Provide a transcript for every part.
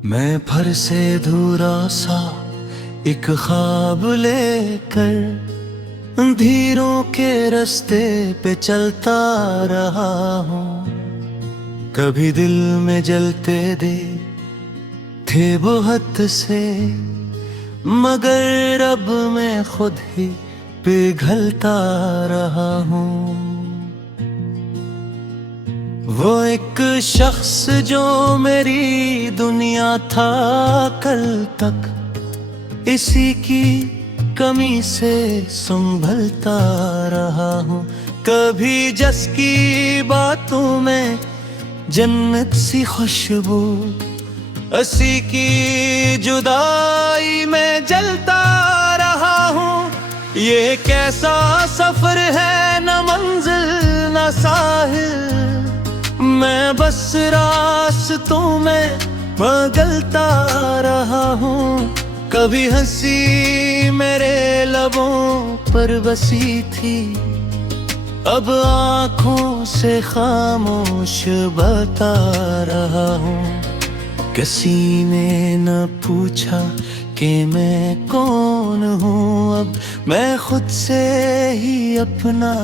मैं फर से धूरा सा एक ख्वाब लेकर अंधेरों के रास्ते पे चलता रहा हूँ। कभी दिल में जलते दे थे बहुत से, मगर अब मैं खुद ही पिघलता रहा हूँ। वो एक शख्स जो मेरी दुनिया था कल तक, इसी की कमी से संभलता रहा हूँ। कभी जस की बातों में जन्नत सी खुशबू, उसी की जुदाई में जलता रहा हूँ। ये कैसा सफर है, न मंजिल न साहिल, मैं बस रास्तों में बदलता रहा हूँ। कभी हंसी मेरे लबों पर बसी थी, अब आँखों से खामोश बता रहा हूँ। किसी ने न पूछा कि मैं कौन हूँ, अब मैं खुद से ही अपना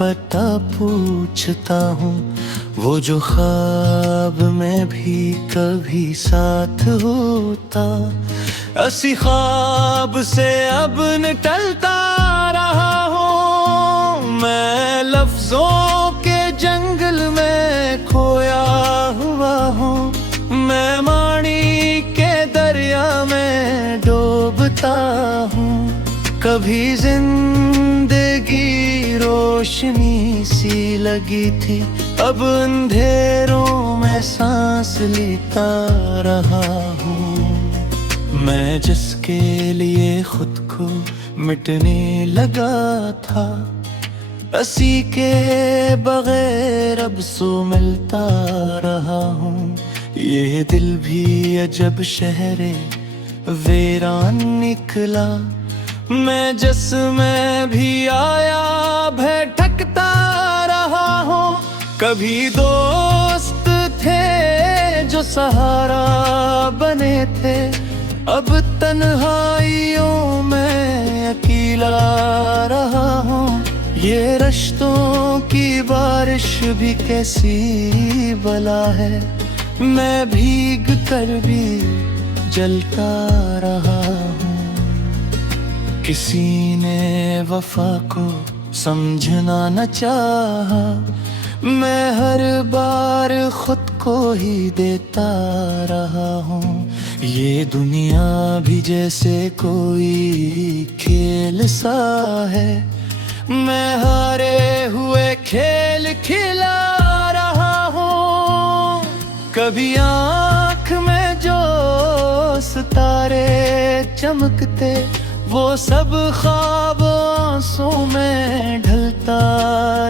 पता पूछता हूँ। वो जो ख्वाब में भी कभी साथ होता, ऐसी ख्वाब से अब निकलता रहा हूँ। मैं लफ्जों के जंगल में खोया हुआ हूँ, मैं मानी के दरिया में डूबता हूँ। कभी जिंदगी रोशनी सी लगी थी, अब अंधेरों में सांस लेता रहा हूँ। मैं जिसके लिए खुद को मिटने लगा था, उसी के बगैर अब सो मिलता रहा हूँ। ये दिल भी अजब शहरे वीरान निकला, मैं जिसमें भी आया भटकता रहा हूँ। कभी दोस्त थे जो सहारा बने थे, अब तन्हाइयों में अकेला रहा हूँ। ये रिश्तों की बारिश भी कैसी बला है, मैं भीग कर भी जलता रहा हूँ। किसी ने वफा को समझना न चाहा, मैं हर बार खुद को ही देता रहा हूँ। ये दुनिया भी जैसे कोई खेल सा है, मैं हारे हुए खेल खिला रहा हूँ। कभी आँख में जो सितारे चमकते, वो सब ख्वाब आंसू में ढलता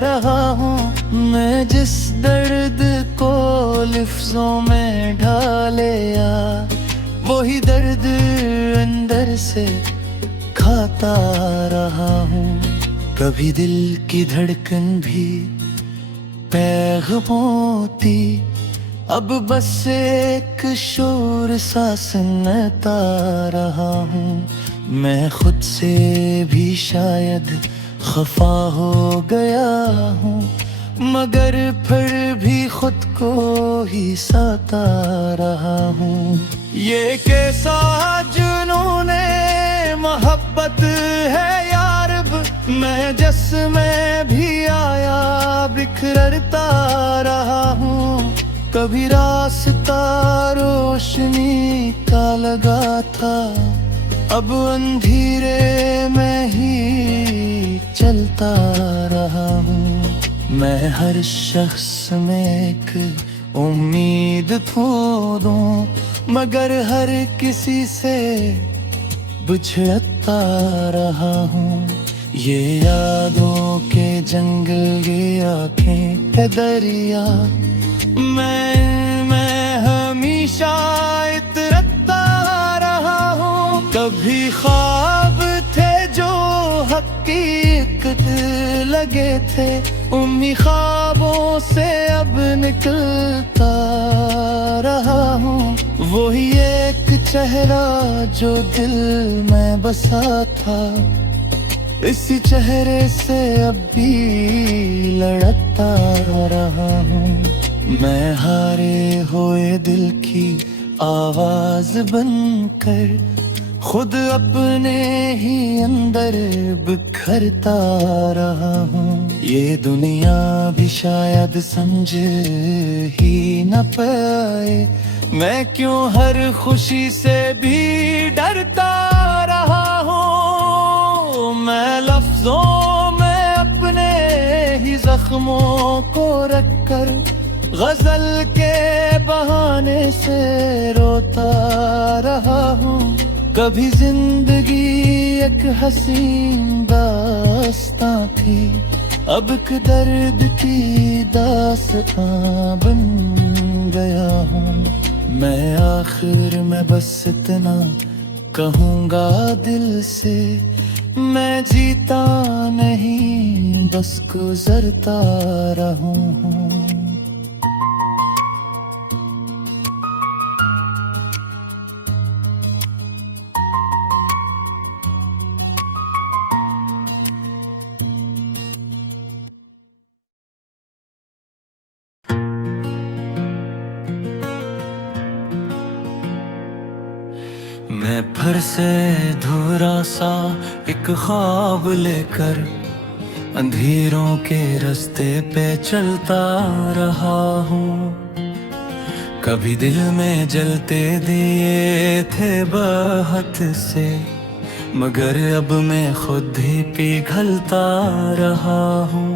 रहा हूँ। मैं जिस दर्द को लफ्जों में ढालिया, वही दर्द अंदर से खाता रहा हूँ। कभी दिल की धड़कन भी पैग़ामों थी, अब बस एक शोर सा सुनता रहा हूँ। मैं खुद से भी शायद खफा हो गया हूँ, मगर फिर भी खुद को ही सता रहा हूँ। ये कैसा जुनून मोहब्बत है यारब, मैं जिसमें भी आया बिखरता रहा हूँ। कभी रास्ता रोशनी का लगा था, अब अंधेरे में ही चलता रहा हूँ। मैं हर शख्स में एक उम्मीद खोदूं, मगर हर किसी से बिछड़ता रहा हूँ। ये यादों के जंगल, ये आँखें है दरिया, मैं हमेशा इतरता रहा हूँ। कभी ख्वाब थे जो हकीकत लगे थे, उन्हीं ख्वाबों से अब निकलता रहा हूँ। वही एक चेहरा जो दिल में बसा था, इसी चेहरे से अब भी लड़ता रहा हूँ। मैं हारे हुए दिल की आवाज बनकर खुद अपने ही अंदर बिखरता रहा हूँ। ये दुनिया भी शायद समझ ही न पाए, मैं क्यों हर खुशी से भी डरता रहा हूँ। मैं लफ्जों में अपने ही जख्मों को रखकर गजल के बहाने से रोता रहा हूँ। कभी जिंदगी एक हसीन दास्तां थी, अब एक दर्द की दास्तां बन गया हूँ। मैं आखिर में बस इतना कहूँगा दिल से, मैं जीता नहीं बस गुजरता रहूँ। मैं फिर से धुरा सा एक ख्वाब लेकर अंधेरों के रास्ते पे चलता रहा हूँ। कभी दिल में जलते दिए थे बहुत से, मगर अब मैं खुद ही पिघलता रहा हूँ।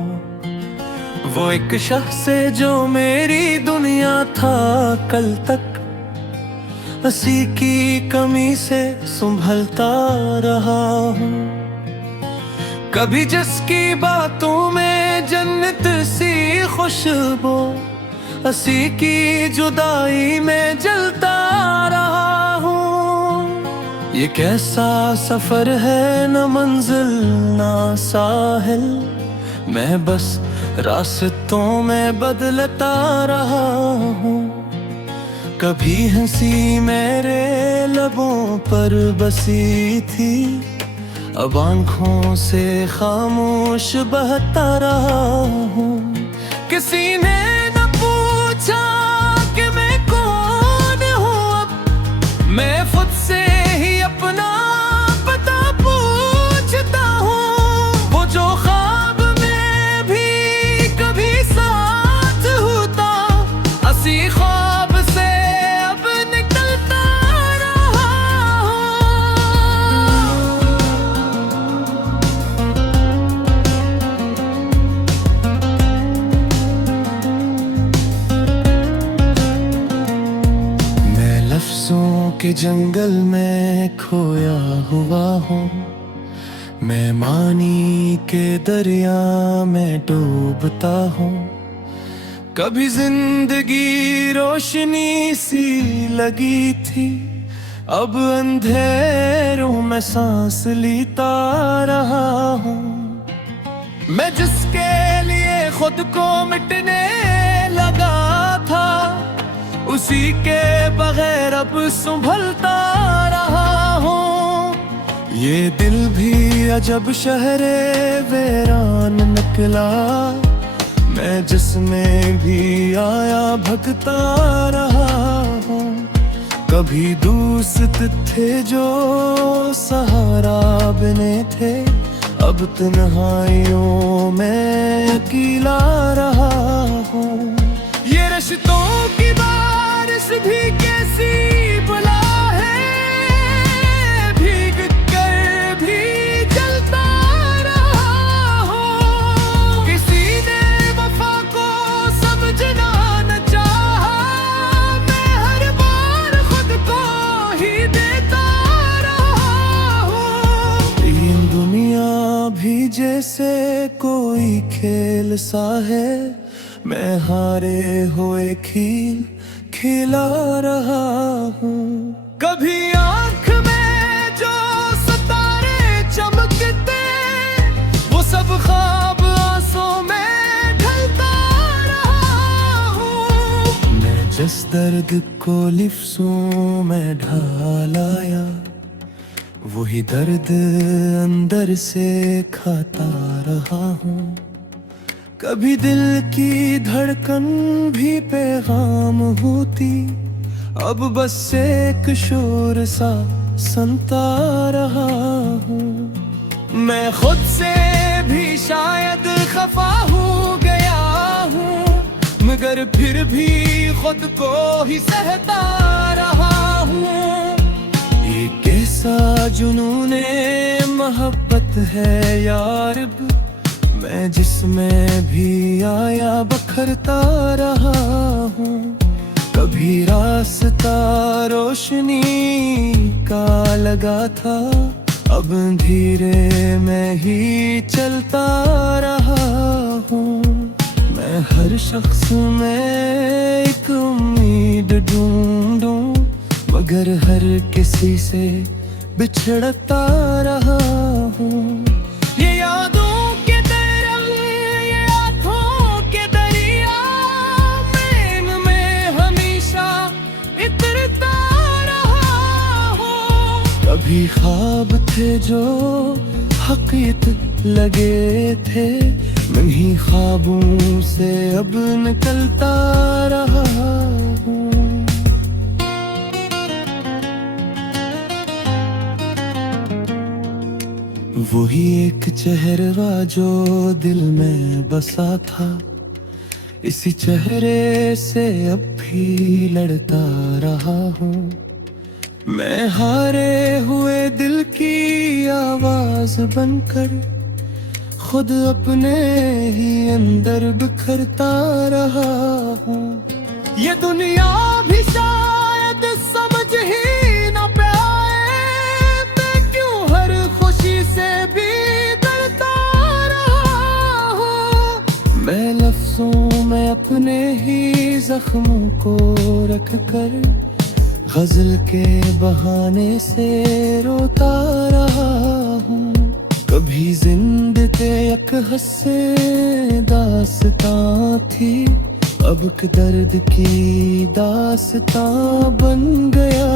वो एक शख्स से जो मेरी दुनिया था कल तक, हंसी की कमी से संभलता रहा हूँ। कभी जिसकी बातों में जन्नत सी खुशबू, हंसी की जुदाई में जलता रहा हूँ। ये कैसा सफर है, न मंजिल ना साहिल, मैं बस रास्तों में बदलता रहा हूँ। कभी हंसी मेरे लबों पर बसी थी, अब आंखों से खामोश बहता रहा हूँ। किसी ने न पूछा कि मैं कौन हूँ, अब मैं खुद से ही अपना पता पूछता हूँ। वो जो ख्वाब में भी कभी साथ होता, हंसी ख्वाब से अब निकलता रहा मैं लफ्जों के जंगल में खोया हुआ हूँ। मैं मानी के दरिया में डूबता हूँ। कभी जिंदगी रोशनी सी लगी थी, अब अंधेरों में सांस लेता रहा हूँ। मैं जिसके लिए खुद को मिटने लगा था, उसी के बगैर अब संभलता रहा हूँ। ये दिल भी अजब शहरे वीरान निकला, मैं जिसमें भी आया भगता रहा हूँ। कभी दोस्त थे जो सहारा बने थे, अब तन्हाइयों में अकेला रहा हूँ। ये रिश्तों की बारिश भी कैसी बला है, भीग कर भी जलता रहा हूँ। किसी ने वफा को समझना न चाहा, मैं हर बार खुद को ही देता रहा हूँ। ये दुनिया भी जैसे कोई खेल सा है, मैं हारे हुए खेल खिला रहा हूँ। कभी आँख में जो सितारे चमकते, वो सब ख्वाब आंसू में ढलता रहा हूँ। मैं जिस दर्द को लिफ्ज़ों में ढालाया, वही दर्द अंदर से खाता रहा हूँ। कभी दिल की धड़कन भी पैगाम होती, अब बस एक शोर सा सुनता रहा हूँ। मैं खुद से भी शायद खफा हो गया हूँ, मगर फिर भी खुद को ही सहता रहा हूँ। ये कैसा जुनूने मोहब्बत है यार, मैं जिसमें भी आया बखरता रहा हूँ। कभी रास्ता रोशनी का लगा था, अब धीरे मैं ही चलता रहा हूँ। मैं हर शख्स में एक उम्मीद ढूंढूं, मगर हर किसी से बिछड़ता रहा हूँ। ये यादों के तरंग, ये आँखों के दरिया, मैं इनमें हमेशा इतरता रहा हूँ। कभी ख्वाब थे जो हकीकत लगे थे, मैं ही ख्वाबों से अब निकलता रहा हूँ। वही एक चेहरा जो दिल में बसा था, इसी चेहरे से अब भी लड़ता रहा हूँ। मैं हारे हुए दिल की आवाज बनकर खुद अपने ही अंदर बिखरता रहा हूँ। ये दुनिया भी शायद समझ ही न पाए, मैं क्यों हर खुशी से भी डरता रहा हूँ। मैं लफ्जों में अपने ही जख्मों को रख कर गजल के बहाने से रोता रहा हूँ। कभी जिंदगी एक हंसे दास्तां थी, अब दर्द की दास्तां बन गया